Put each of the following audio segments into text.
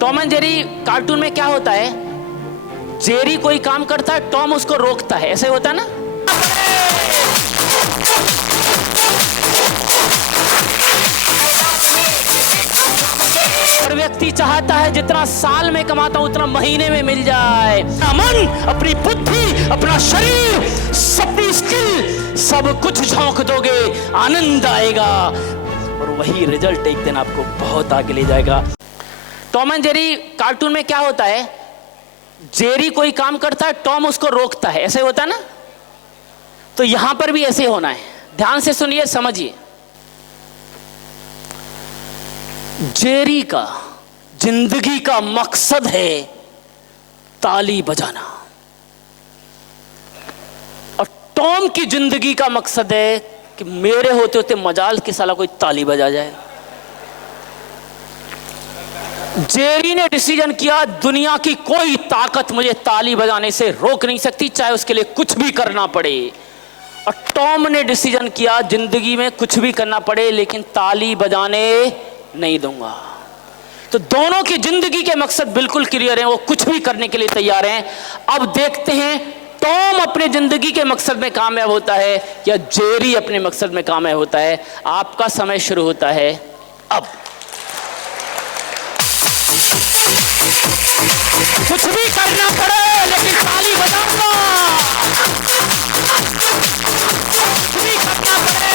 Tom and Jerry cartoon में क्या होता है, जेरी कोई काम करता है, टॉम उसको रोकता है, ऐसे होता है ना। हर व्यक्ति चाहता है जितना साल में कमाता हूं उतना महीने में मिल जाए। अपना मन, अपनी बुद्धि, अपना शरीर, अपनी स्किल, सब कुछ झोंक दोगे, आनंद आएगा और वही रिजल्ट एक दिन आपको बहुत आगे ले जाएगा। टॉम एंड जेरी कार्टून में क्या होता है, जेरी कोई काम करता है, टॉम उसको रोकता है, ऐसे होता है ना। तो यहां पर भी ऐसे होना है, ध्यान से सुनिए, समझिए। जेरी का जिंदगी का मकसद है ताली बजाना और टॉम की जिंदगी का मकसद है कि मेरे होते होते मजाल के साला कोई ताली बजा जाए। जेरी ने डिसीजन किया दुनिया की कोई ताकत मुझे ताली बजाने से रोक नहीं सकती, चाहे उसके लिए कुछ भी करना पड़े। और टॉम ने डिसीजन किया जिंदगी में कुछ भी करना पड़े लेकिन ताली बजाने नहीं दूंगा। तो दोनों की जिंदगी के मकसद बिल्कुल क्लियर हैं, वो कुछ भी करने के लिए तैयार हैं। अब देखते हैं टॉम अपने जिंदगी के मकसद में कामयाब होता है या जेरी अपने मकसद में कामयाब होता है। आपका समय शुरू होता है अब। कुछ भी करना पड़े लेकिन ताली बजाऊंगा, कुछ भी करना पड़े।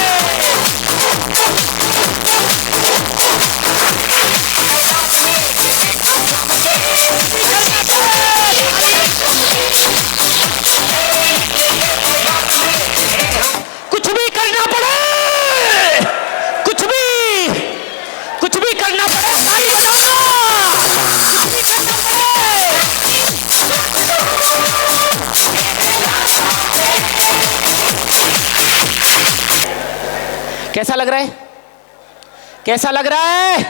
कुछ भी करना पड़े, कुछ भी करना पड़े, ताली बजाऊंगा, कुछ भी करना पड़े। कैसा लग रहा है, कैसा लग रहा है,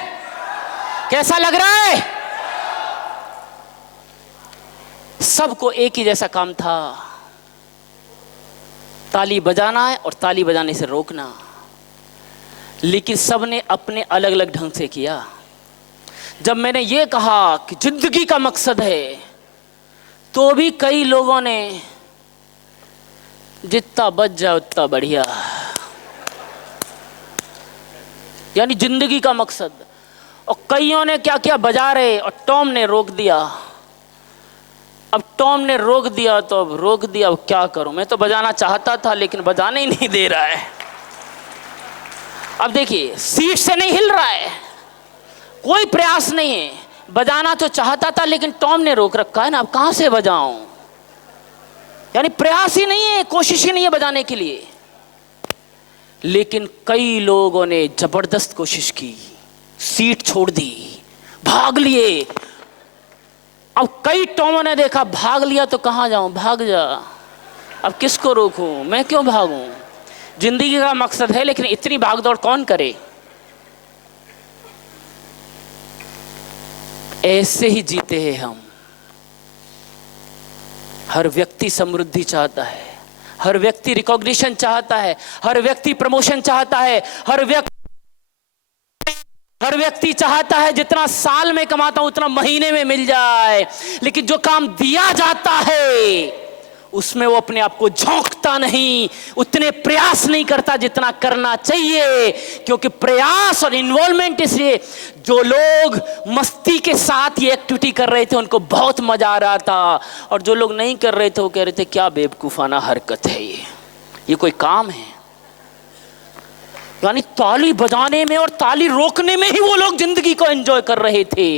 कैसा लग रहा है? सबको एक ही जैसा काम था, ताली बजाना है और ताली बजाने से रोकना, लेकिन सबने अपने अलग अलग ढंग से किया। जब मैंने ये कहा कि जिंदगी का मकसद है तो भी कई लोगों ने जितना बच जाए उतना बढ़िया, यानी जिंदगी का मकसद। और कईयों ने क्या किया, बजा रहे और टॉम ने रोक दिया। अब टॉम ने रोक दिया तो अब रोक दिया, अब क्या करूं, मैं तो बजाना चाहता था लेकिन बजाने ही नहीं दे रहा है। अब देखिए सीट से नहीं हिल रहा है, कोई प्रयास नहीं है, बजाना तो चाहता था लेकिन टॉम ने रोक रखा है ना, अब कहां से बजाऊं। यानी प्रयास ही नहीं है, कोशिश ही नहीं है बजाने के लिए। लेकिन कई लोगों ने जबरदस्त कोशिश की, सीट छोड़ दी, भाग लिए। अब कई टॉमों ने देखा भाग लिया तो कहां जाऊं, भाग जा, अब किसको रोकूं, मैं क्यों भागूं। जिंदगी का मकसद है लेकिन इतनी भागदौड़ कौन करे। ऐसे ही जीते हैं हम। हर व्यक्ति समृद्धि चाहता है, हर व्यक्ति रिकॉग्निशन चाहता है, हर व्यक्ति प्रमोशन चाहता है, हर व्यक्ति चाहता है जितना साल में कमाता हूं उतना महीने में मिल जाए। लेकिन जो काम दिया जाता है उसमें वो अपने आप को झोंकता नहीं, उतने प्रयास नहीं करता जितना करना चाहिए। क्योंकि प्रयास और इन्वॉल्वमेंट, इसलिए जो लोग मस्ती के साथ ये एक्टिविटी कर रहे थे उनको बहुत मजा आ रहा था, और जो लोग नहीं कर रहे थे वो कह रहे थे क्या बेवकूफाना हरकत है ये कोई काम है। यानी ताली बजाने में और ताली रोकने में ही वो लोग जिंदगी को एंजॉय कर रहे थे।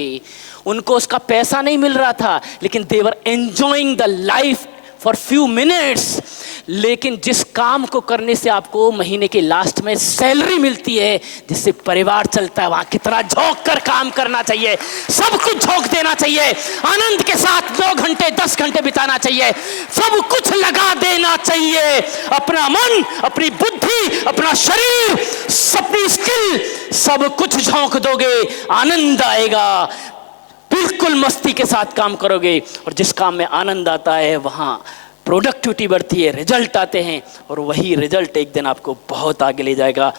उनको उसका पैसा नहीं मिल रहा था लेकिन they were enjoying the life for few minutes. लेकिन जिस काम को करने से आपको महीने के लास्ट में सैलरी मिलती है, जिससे परिवार चलता है, वहां कितना झोंक कर काम करना चाहिए, सब कुछ झोंक देना चाहिए, आनंद के साथ 2 घंटे 10 घंटे बिताना चाहिए, सब कुछ लगा देना चाहिए। अपना मन, अपनी बुद्धि, अपना शरीर, अपनी स्किल, सब कुछ झोंक दोगे, आनंद आएगा। बिल्कुल मस्ती के साथ काम करोगे और जिस काम में आनंद आता है वहां प्रोडक्टिविटी बढ़ती है, रिजल्ट आते हैं और वही रिजल्ट एक दिन आपको बहुत आगे ले जाएगा।